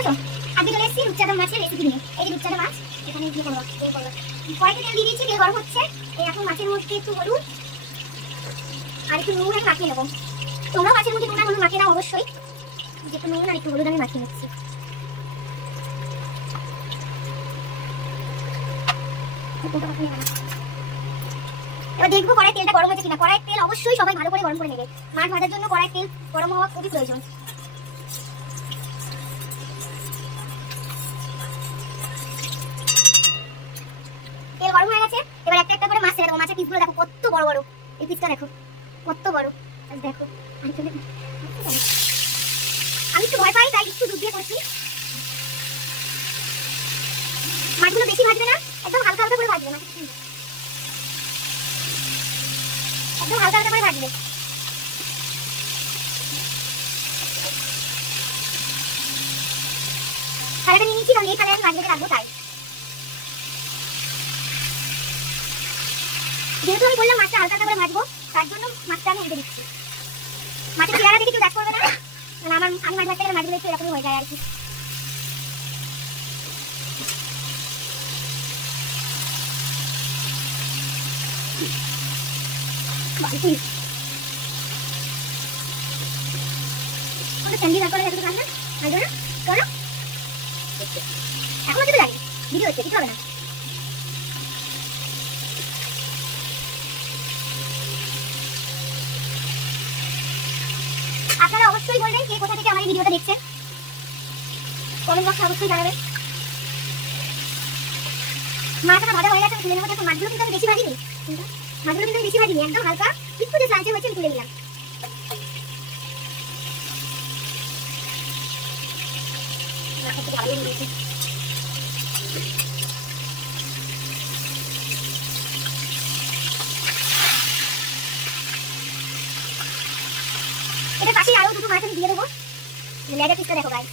বুঝছো? আজকে চলে এসেছি রূপচাঁদা মাছের রেসিপি নিয়ে। এই যে রূপচাঁদা মাছ, এখানে দিয়ে করবো কড়াইতে তেল দিয়ে দিয়েছি, তেল গরম হচ্ছে। এই এখন মাছের মধ্যে একটু হলুদ আর একটু নুন আমি মাখিয়ে নেবো। তোমরা মাছের মধ্যে নুন আর হলুদ মাখিয়ে নাও অবশ্যই। একটু নুন আর একটু হলুদ আমি মাখিয়ে নিচ্ছি। এবার দেখবো কড়াই তেলটা গরম হয়েছে কিনা। কড়াইয়ের তেল অবশ্যই সবাই ভালো করে গরম করে নেবে। মাছ ভাজার জন্য কড়াইয়ের তেল গরম হওয়া খুবই প্রয়োজন। তেল গরম হয়ে গেছে, এবার একটা একটা করে মাছ ছেড়ে দেবো। মাছের পিসগুলো দেখো কত বড় বড়, এই পিসটা দেখো কত বড়। দেখো আমি একটু ভয় পাই, তাই একটু দুধ দিয়ে করছি। মাছগুলো বেশি ভাজবে না, একদম হালকা হালকা করে ভাজবে। একদম হালকা হালকা করে ভাজবে। কালারটা নিয়ে নিচ্ছি, কারণ এই কালারে আমি মাছ ভেজে রাখবো তাই। যেহেতু আমি বললাম মাছটা হালকা হালকা করে ভাজবো, তার জন্য মাছটা আমি উল্টে দিচ্ছি। মাছের চেহারা দেখে কেউ ব্যাক করবে না, মানে আমি মাছ ভাজতে গেলে মাছগুলো একটু এরকমই হয়ে যায় আর কি। চ্যান্ডি ব্যাক করে দেখতে পারবে না, করো এখন হচ্ছে তো জানি ভিডিও হচ্ছে, কিছু হবে না। আপনারা অবশ্যই বলবেন কে কোথা থেকে আমার এই ভিডিওটা দেখছেন, কমেন্ট বক্সে অবশ্যই জানাবেন। মাছটা ভাজা হয়ে গেছে, আমি তুলে নেবো। দেখো মাছগুলো কিন্তু আমি বেশি ভাজিনি, একদম হালকা একটু যে লালচে হয়েছে আমি তুলে নিলাম। এটা পাশে আরো দুটো মাছ আমি দিয়ে দেবো। লেজা পিসটা দেখো গাইস,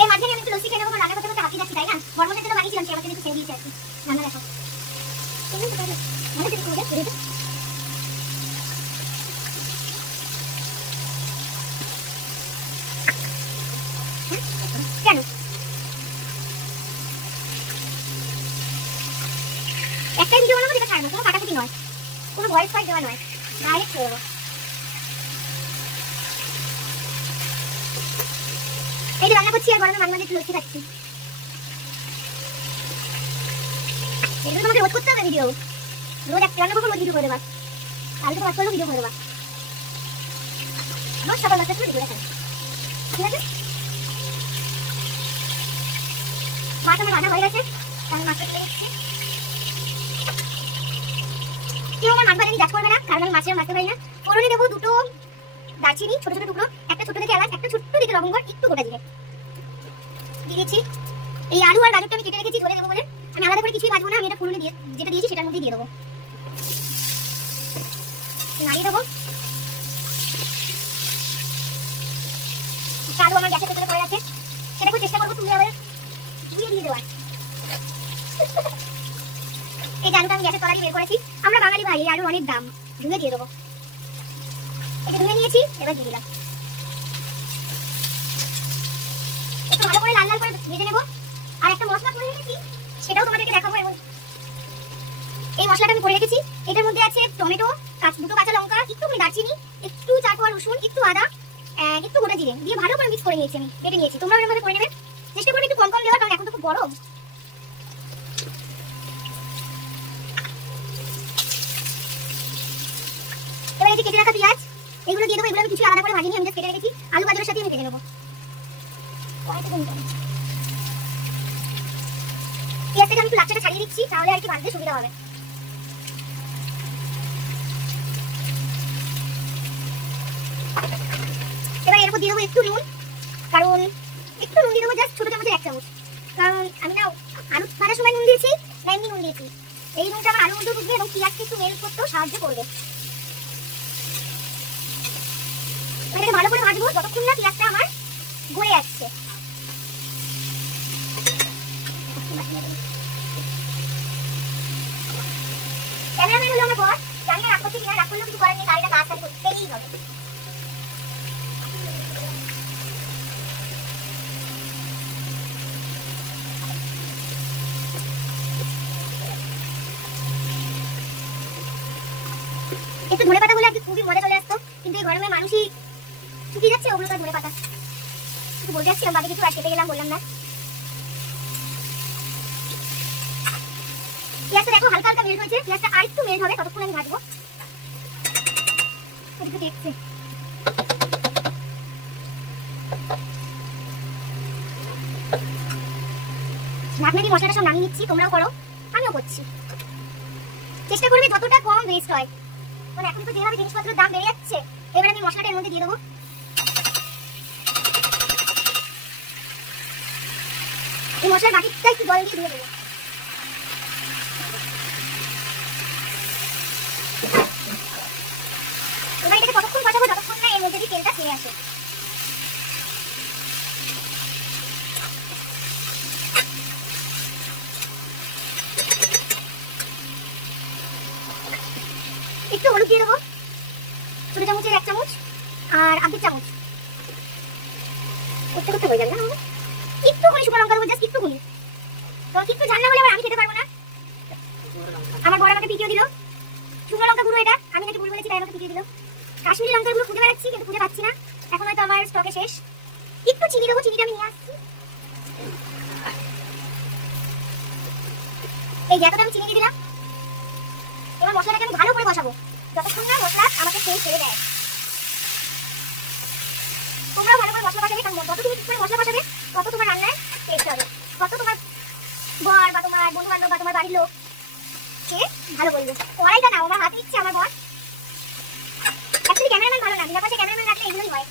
এই মাঝখানে আমি একটু লস্যি খেয়ে নেবো, রান্না করতে করতে হাঁপিয়ে যাচ্ছি তাই না। গরমের জন্য বানিয়েছিলাম, সে আমাকে একটু খেয়ে দিয়েছে আর কি। রান্না দেখো কেন একটাই ভিডিও বানাবো, যেটা ছাড়বো, কোনো কাটাকুটি নয়, কোনো ভয়েস ফাইট দেওয়া নয়, ডাইরেক্ট ছেড়ে দেবো। এই যে রান্না করছি আর গরমে মাঝে মাঝে একটু লস্যি খাচ্ছি। এটা তোমাকে রোজ করতে হবে ভিডিও, রোজ একটা রান্না করবো, রোজ ভিডিও করে দেবা। কালকে তো কাজ করলেও ভিডিও করে দেবা। আমার সকাল 10টার সময় ভিডিও দেখাবে, ঠিক আছে? মাছ আমার রান্না হয়ে গেছে, আমি মাছটা তুলে দিচ্ছি। কেউ আমার মাছ ভাজা জাজ করবে না, কারণ আমি মাছের মাছতে পারি না। ফোড়নে দেবো দুটো দারচিনি ছোট ছোট টুকরো, একটা ছোট থেকে এলাচ, একটা ছোট্ট দিকে লবঙ্গ, একটু গোটা জিরে দিয়েছি। এই আলু আর গাজরটা আমি কেটে রেখেছি ঝোলে দেবো বলে, আমি আলাদা করে কিছুই ভাজবো না। আমি এটা ফোড়নে দিয়ে যেটা দিয়েছি সেটার মধ্যেই দিয়ে দেবো, নাড়িয়ে দেবো। আলু আমার গ্যাসের ভেতরে পড়ে আছে, সেটাকে চেষ্টা করবো তুমি আবার ধুয়ে দিয়ে দেওয়ার। এই আলুটা আমি গ্যাসের তলায় বের করেছি, আমরা বাঙালি ভাই, এই আলুর অনেক দাম, ধুয়ে দিয়ে দেবো। এটা ধুয়ে নিয়েছি, এবার দিয়ে দিলাম। একটু ভালো করে লাল লাল করে ভেজে নেবো। আর একটা মশলা করে রেখেছি, সেটাও তোমাদেরকে দেখাবো। এবং এই মশলাটা আমি করে রেখেছি, এটার মধ্যে আছে টমেটো, দুটো কাঁচা লঙ্কা, একটুখানি দারচিনি, একটু 4 কোয়া রসুন, একটু আদা, একটু গোটা জিরে দিয়ে ভালো করে মিক্স করে নিয়েছি, আমি বেটে নিয়েছি। তোমরা এরকম করে নেবে, চেষ্টা করবে একটু কম কম দেওয়ার, কারণ এখন তো খুব গরম। এবার এই যে কেটে রাখা পেঁয়াজ, এগুলো দিয়ে দেবো। এগুলো আমি কিছু আলাদা করে ভাজিনি, আমি জাস্ট কেটে রেখেছি। আলু গাজরের সাথে আমি কেটে নেবো। পেঁয়াজটাকে আমি একটু লাচ্চাটা ছাড়িয়ে দিচ্ছি, তাহলে আর কি ভাজতে সুবিধা হবে। এবার এর উপর দিয়ে দেবো একটু নুন, কারণ একটু নুন দিয়ে দেবো, জাস্ট ছোট চামচের 1 চামচ। কারণ আমি না আলু ভাজার সময় নুন দিয়েছি, না এমনি নুন দিয়েছি। এই নুনটা আমার আলুর মধ্যে ঢুকবে এবং পেঁয়াজকে একটু মেল্ট করতেও সাহায্য করবে। এটাকে ভালো করে ভাজবো যতক্ষণ না পেঁয়াজটা আমার গলে যাচ্ছে। ক্যামেরাম্যান হলো আমার বস, জানি না রাগ করছে কিনা, রাগ করলেও কিছু করার নেই, গাড়িটা কাজ করতেই হবে। একটু ধনে পাতা হলে আজকে খুবই মজা চলে আসতো, কিন্তু এই গরমে মানুষই শুকিয়ে যাচ্ছে, ওগুলো তো ধনে পাতা। একটু বলতে যাচ্ছিলাম, বাকি কিছু আর খেতে গেলাম, বললাম না। পেঁয়াজটা দেখো হালকা হালকা মেল্ট হয়েছে, পেঁয়াজটা আর একটু মেল্ট হবে, ততক্ষণ আমি ভাজবো। একটু দেখছে ঢাকনা দিয়ে মশলাটা সব নামিয়ে নিচ্ছি, তোমরাও করো, আমিও করছি। চেষ্টা করবে যতটা কম ওয়েস্ট হয়, মানে এখন তো যেভাবে জিনিসপত্রের দাম বেড়ে যাচ্ছে, এবার আমি মশলাটা এর মধ্যে দিয়ে দেবো। এই মশলার বাকিটা একটু জল দিয়ে ধুয়ে দেবো। এবার এটাকে ততক্ষণ কষাবো যতক্ষণ না এর মধ্যে দিয়ে তেলটা ছেড়ে আসে। একটু হলুদ দিয়ে দেবো, ছোট চামচের 1 চামচ আর 1/2 চামচ, করতে করতে হয়ে যাবে না। একটু করে শুকনো লঙ্কা দেবো, জাস্ট একটু গুলি, তো একটু ঝাল না হলে আবার আমি খেতে পারবো না। আমার বড় আমাকে পিটিয়ে দিল, শুকনো লঙ্কা গুঁড়ো এটা আমি নাকি ভুল বলেছি, তাই আমাকে পিটিয়ে দিল। কাশ্মীরি লঙ্কার গুঁড়ো খুঁজে বেড়াচ্ছি, কিন্তু খুঁজে পাচ্ছি না, এখন হয়তো আমার স্টকে শেষ। একটু চিনি দেবো, চিনিটা আমি নিয়ে আসছি। এই এতটা আমি চিনি দিয়ে দিলাম। এবার মশলাটাকে আমি ভালো করে কষাবো যতক্ষণ না মশলা আমাকে তেল ছেড়ে দেয়। তোমরাও ভালো করে মশলা কষাবে, কারণ যত তুমি করে মশলা কষাবে তত তোমার রান্নায় টেস্ট হবে, তত তোমার বর বা তোমার বন্ধু বান্ধব বা তোমার বাড়ির লোক খেয়ে ভালো বলবে। কড়াইটা নাও, আমার হাতে নিচ্ছে আমার বর। অ্যাকচুয়ালি ক্যামেরাম্যান ভালো না, বিনা পাশে ক্যামেরাম্যান রাখলে এগুলোই হয়।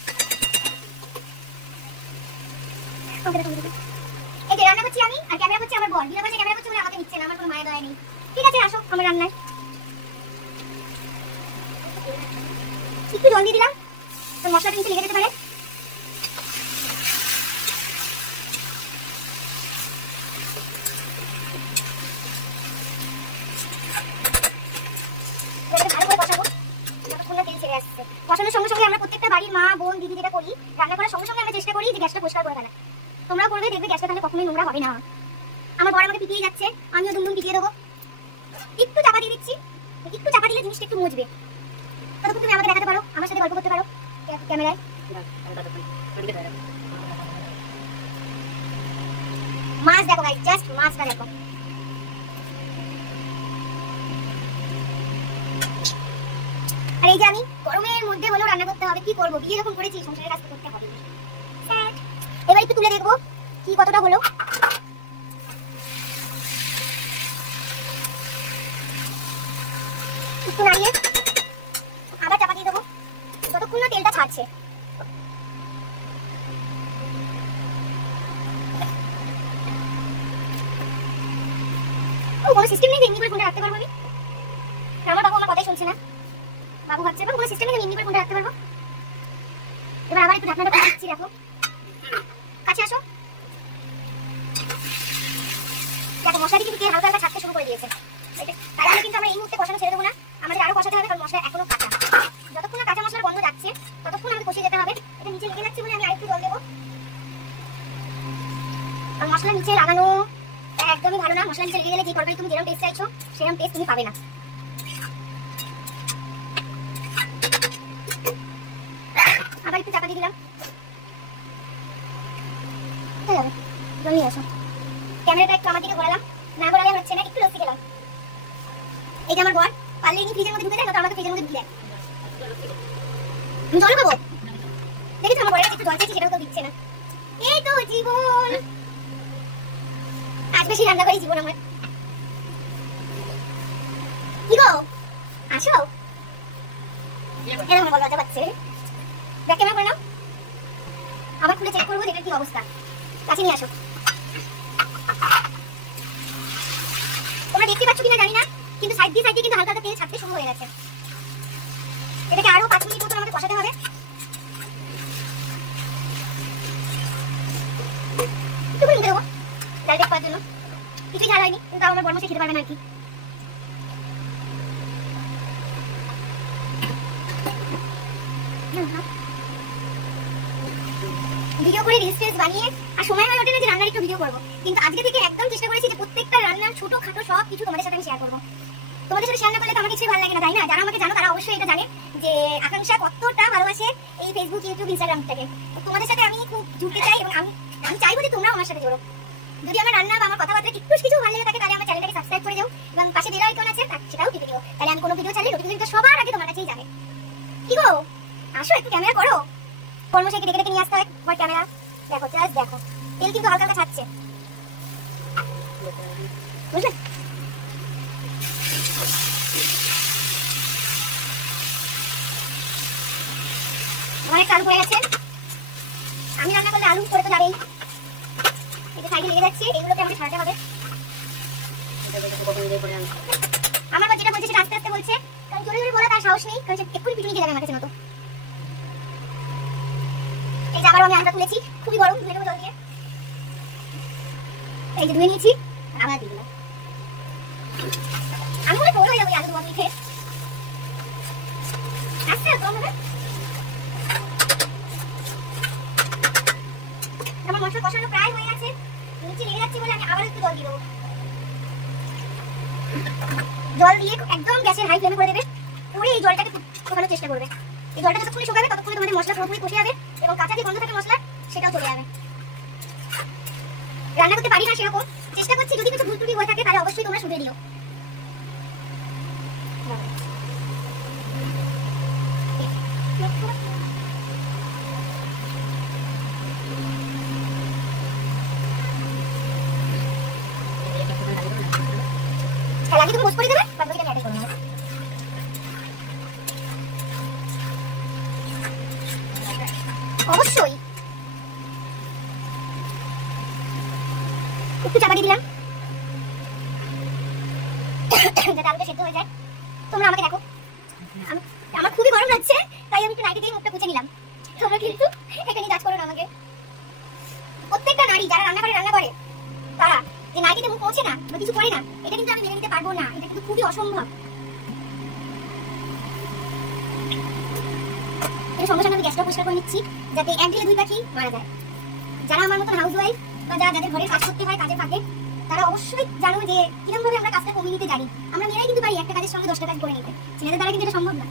এই যে রান্না করছি আমি, আর ক্যামেরা করছি আমার বর। বিনা পাশে ক্যামেরা করছে বলে আমাকে নিচ্ছে না, আমার কোনো মায়া দয়া নেই। ঠিক আছে, আসো আমার রান্নায়। একটু জল দিয়ে দিলাম, তো মশলাটা নিচে লেগে যেতে পারে। কষানোর সঙ্গে সঙ্গে আমরা প্রত্যেকটা বাড়ির মা বোন দিদি যেটা করি, রান্না করার সঙ্গে সঙ্গে আমরা চেষ্টা করি যে গ্যাসটা পরিষ্কার করে ফেলা। তোমরা করবে, দেখবে গ্যাসটা তাহলে কখনোই নোংরা হবে না। আমার বড় আমাকে পিটিয়ে যাচ্ছে, আমিও দুম দুম পিটিয়ে দেবো। একটু চাপা দিয়ে দিচ্ছি, একটু চাপা দিলে জিনিসটা একটু মুজবে। ততক্ষণ তুমি আমাকে দেখাতে পারো, আমার সাথে গল্প করতে পারো ক্যামেরায়। মাছ দেখো গাইস, জাস্ট মাছটা দেখো। আর এই যে আমি গরমের মধ্যে হলেও রান্না করতে হবে, কি করবো, বিয়ে যখন করেছি সংসারের কাজ করতে হবে। এবার একটু তুলে দেখবো কি কতটা হলো। একটু নাড়িয়ে আবার চাপা দিয়ে দেবো যতক্ষণ না তেলটা ছাড়ছে। ও কোনো সিস্টেম নেই যে এমনি করে ফোনটা রাখতে পারবো আমি? আমার বাবু আমার কথাই শুনছে না, বাবু ভাবছে বা কোনো সিস্টেম নেই এমনি করে ফোনটা রাখতে পারবো। এবার আবার একটু ঢাকনাটা খুলে দিচ্ছি, দেখো কাছে আসো। দেখো মশলা কিন্তু তেল হালকা হালকা ছাড়তে শুরু করে দিয়েছে। তাই জন্য কিন্তু আমরা এই মুহূর্তে কষানো ছেড়ে দেবো না, আমাদের আরো কষাতে হবে, কারণ মশলা এখনো কাঁচা। যতক্ষণ না কাঁচা মশলার গন্ধ যাচ্ছে ততক্ষণ আমাকে কষিয়ে যেতে হবে। এটা নিচে লেগে যাচ্ছে বলে আমি আরেকটু জল দেবো। আর মশলা নিচে লাগানো একদমই ভালো না, মশলা নিচে লেগে গেলে যে তরকারি তুমি যেরকম টেস্ট চাইছো সেরকম টেস্ট তুমি পাবে না। আবার একটু চাপা দিয়ে দিলাম, জল নিয়ে আসো। ক্যামেরাটা একটু আমার দিকে ঘোরালাম, না ঘোরালে হচ্ছে না, একটু লস্যি খেলাম। এই যে আমার বর পারলে এনে ফ্রিজের মধ্যে ঢুকে দেয়, না তো আমাকে ফ্রিজের মধ্যে ঢুকে দেয়। আমি জল খাবো, দেখেছো আমার বরের একটু জল চাইছি সেটাও তো দিচ্ছে না। এই তো জীবন, আজ বেশি রান্না করি জীবন আমার। কি গো আসো, এরকম বল লজ্জা পাচ্ছে। দেখ ক্যামেরা করে নাও, আবার খুলে চেক করবো যেটার কি অবস্থা। কাছে নিয়ে আসো। তোমরা দেখতে পাচ্ছ কিনা জানি না, কিন্তু সাইড দিয়ে কিন্তু হালকা হালকা তেল ছাড়তে শুরু হয়ে গেছে। এটাকে আরো 5 মিনিট মতো আমাকে কষাতে হবে। একটু নিতে দেবো ডাল টেক করার জন্য। কিছুই ঝাল হয়নি, কিন্তু আমার বড় মশাই খেতে পারবে না আর কি। ভিডিও করে রিলস বানিয়ে আর সময় হয়ে ওঠে না যে রান্নার একটু ভিডিও করবো, কিন্তু আজকে থেকে একদম চেষ্টা করেছি যে প্রত্যেকটা রান্নার ছোটো খাটো সব কিছু তোমাদের সাথে আমি শেয়ার করবো। তোমাদের সাথে শেয়ার না করলে তো আমার কিছুই ভালো লাগে না, তাই না? যারা আমাকে জানো তারা অবশ্যই এটা জানে যে আকাঙ্ক্ষা কতটা ভালোবাসে এই ফেসবুক, ইউটিউব, ইনস্টাগ্রামটাকে। তোমাদের সাথে আমি খুব জুড়তে চাই এবং আমি চাইবো যে তোমরাও আমার সাথে জোড়ো। যদি আমার রান্না বা আমার কথাবার্তা একটু কিছু ভালো লেগে থাকে তাহলে আমার চ্যানেলটাকে সাবস্ক্রাইব করে দাও এবং পাশে বেল আইকন আছে সেটাও টিপে দিও, তাহলে আমি কোনো ভিডিও ছাড়লে নোটিফিকেশনটা সবার আগে তোমার কাছেই যাবে। কি গো, আসো একটু ক্যামেরা করো। কর্মশাইকে ডেকে ডেকে নিয়ে আসতে হয় একবার ক্যামেরা। দেখো জাস্ট দেখো, তেল কিন্তু হালকা হালকা ছাড়ছে, বুঝলে? আমার একটা আলু পড়ে গেছে, আমি রান্না করলে আলু পড়ে তো যাবেই। এটা সাইডে লেগে যাচ্ছে, এগুলোকে আমাকে ছাড়াতে হবে। আমার যেটা বলছে সেটা আস্তে আস্তে বলছে, কারণ জোরে জোরে বলা তার সাহস নেই, কারণ সে এক্ষুনি পিটুনি খেয়ে যাবে আমার কাছে মতো। এই যে আবারও আমি আলুটা তুলেছি, খুবই গরম, ধুয়ে নেবো জল দিয়ে। এই যে ধুয়ে নিয়েছি, আবার দিয়ে দিলাম। আমি বলে বড় হয়ে যাবো আলু ধোয়া মিঠে আস্তে কম হবে। আমার মশলা কষানো প্রায় হয়ে গেছে, নিচে লেগে যাচ্ছে বলে আমি আবার একটু জল দিয়ে দেবো। জল দিয়ে একদম গ্যাসের হাই ফ্লেমে করে দেবে, করে এই জলটাকে শুকানোর চেষ্টা করবে। এই জলটা যতক্ষণ শুকাবে ততক্ষণে তোমাদের মশলা পুরোপুরি কষে যাবে এবং কাঁচা যে গন্ধ থাকে মশলা সেটাও চলে যাবে। রান্না করতে পারি না সেরকম, চেষ্টা করছি, যদি কিছু ভুল ত্রুটি হয়ে থাকে তাহলে অবশ্যই তোমরা শুধরে দিও। আগে তুমি পোস্ট করে দেবে, বাদ বাকিটা আমি অ্যাড করে নেব। অবশ্যই একটু চাপা দিয়ে দিলাম যাতে আলুটা সেদ্ধ হয়ে যায়। তোমরা আমাকে দেখো, আমার খুবই গরম লাগছে, তাই আমি একটু নাইটি দিয়ে মুখটা মুছে নিলাম। তোমরা কিন্তু এটা নিয়ে কাজ করো না আমাকে। প্রত্যেকটা নারী যারা রান্না করে তারা যে নাইটিতে মুখ পৌঁছে না বা কিছু করে না, এটা কিন্তু আমি মেনে নিতে পারবো না, এটা কিন্তু খুবই অসম্ভব। এর সঙ্গে সঙ্গে আমি গ্যাসটা পরিষ্কার করে নিচ্ছি যাতে এক ঢিলে দুই পাখি মারা যায়। যারা আমার মতন হাউস ওয়াইফ বা যাদের ঘরে কাজ করতে হয়, কাজে ফাঁকে, তারা অবশ্যই জানো যে কিরকম ভাবে আমরা কাজটা কমিয়ে নিতে জানি। আমরা মেয়েরাই কিন্তু পারি একটা কাজের সঙ্গে 10টা কাজ করে নিতে, ছেলেদের দ্বারা কিন্তু এটা সম্ভব না।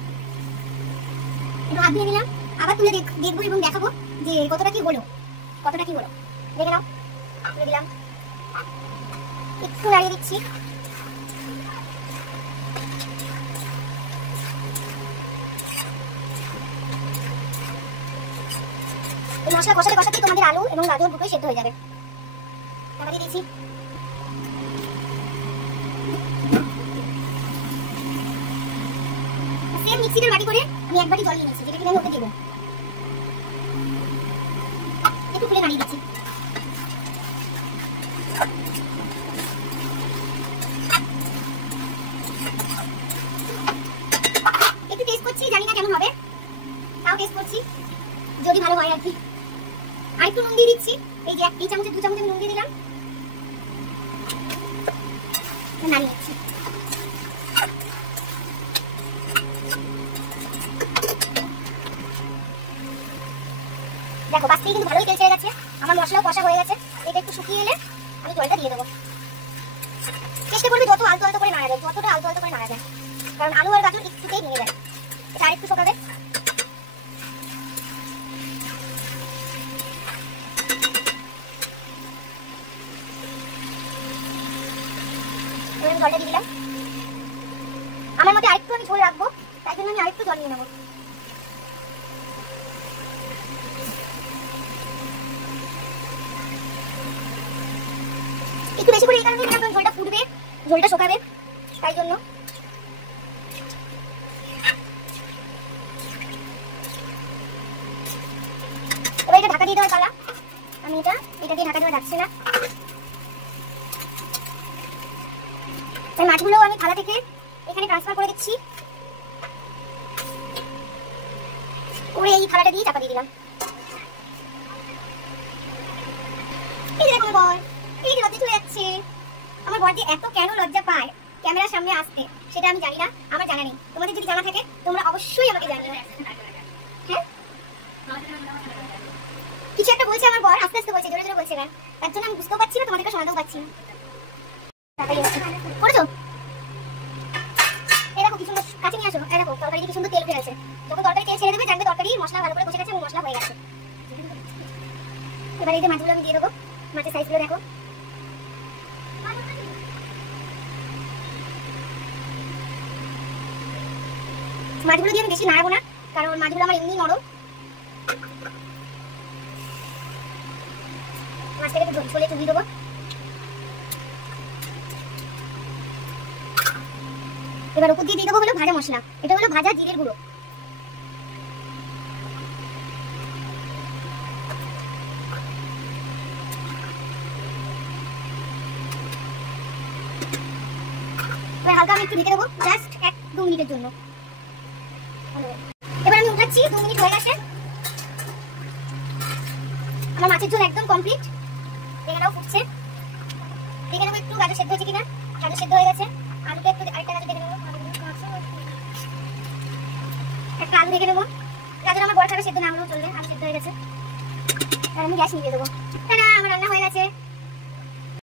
একটু হাত দিয়ে নিলাম, আবার তুলে দেখবো এবং দেখাবো যে কতটা কি হলো। দেখে নাও, তুলে দিলাম, একটু নাড়িয়ে দিচ্ছি। এই মশলা কষাতে কষাতে তোমাদের আলু এবং গাজর দুটোই সেদ্ধ হয়ে যাবে। ঢাকা দিয়ে দিয়েছি। সেম মিক্সিটার বাটি করে আমি এক বাটি জল নিয়ে নিচ্ছি, যেটা কিনে আমি ওতে দেবো। একটু খুলে নাড়িয়ে দিচ্ছি। একটু টেস্ট করছি, জানি না কেমন হবে, তাও টেস্ট করছি, যদি ভালো হয় আর কি। আর একটু নুন দিয়ে দিচ্ছি, এই যে এই চামচে 2 চামচ আমি নুন দিয়ে দিলাম, নাড়িয়ে দিচ্ছি। দেখো বাস্তেই কিন্তু ভালোই তেল ছেড়ে গেছে, আমার মশলাও কষা হয়ে গেছে। এটা একটু শুকিয়ে এলে আমি জলটা দিয়ে দেবো। চেষ্টা করবে যত আলতো আলতো করে নাড়া যায়, যতটা আলতো আলতো করে নাড়া যায়, কারণ আলু আর গাজর একটুতেই ভেঙে যায়। এটা আরেকটু শুকাবে। জলটা দিয়ে দিলাম। আমার মতে আরেকটু আমি ঝোল রাখবো, তাই জন্য আমি আরেকটু জল নিয়ে নেবো। একটু বেশি করে এই কারণে দিলাম কারণ ঝোলটা ফুটবে, ঝোলটা শুকাবে, তাই জন্য। এবার এটা ঢাকা দিয়ে দেওয়ার পালা। আমি এটা দিয়ে ঢাকা দেওয়া যাচ্ছে না, তাই মাছগুলো আমি থালা থেকে এখানে ট্রান্সফার করে দিচ্ছি, করে এই থালাটা দিয়ে চাপা দিয়ে দিলাম। এই যে দেখো বল, এই যে রোদে চলে যাচ্ছে, আমার বর যে এত কেন লজ্জা পায় ক্যামেরার সামনে আসতে, সেটা আমি জানি না, আমার জানা নেই। তোমাদের যদি জানা থাকে তোমরা অবশ্যই আমাকে জানিও। হ্যাঁ, কিছু একটা বলছে আমার বর, আস্তে আস্তে বলছে, জোরে জোরে বলছে না, তার জন্য আমি বুঝতেও পারছি না, তোমাদেরকে শোনাতেও পারছি না। করেছো? এই দেখো কি সুন্দর, কাছে নিয়ে আসো। এই দেখো তরকারিতে কি সুন্দর তেল উঠে গেছে। যখন তরকারি তেল ছেড়ে দেবে জানবে তরকারি মশলা ভালো করে কষে গেছে এবং মশলা হয়ে গেছে। এবার এই যে মাছগুলো আমি দিয়ে দেবো। মাছের সাইজগুলো দেখো। মাছগুলো দিয়ে আমি বেশি নাড়াবো না, কারণ মাছগুলো আমার এমনি নরম। মাছটাকে একটু ঝোলে চুবিয়ে দেবো। এবার উপর দিয়ে দেবো হলো ভাজা মশলা। এটা হলো ভাজা জিরের গুঁড়ো। এবার হালকা আমি একটু ঢেকে দেবো, জাস্ট 1-2 মিনিটের জন্য। এবার আমি উঠাচ্ছি, 2 মিনিট হয়ে গেছে। আমার মাছের ঝোল একদম কমপ্লিট। এখানেও ফুটছে। দেখে নেবো একটু গাজর সেদ্ধ হয়েছে কিনা। গাজর সেদ্ধ হয়ে গেছে। আলুটা একটু আরেকটা গাজর দেখে নেবো। একটা আলু দেখে নেবো। গাজর আমার বড় খাবে, সেদ্ধ না হলেও চলবে। আলু সেদ্ধ হয়ে গেছে। আর আমি গ্যাস নিভিয়ে দেবো। টাটা, আমার রান্না হয়ে গেছে।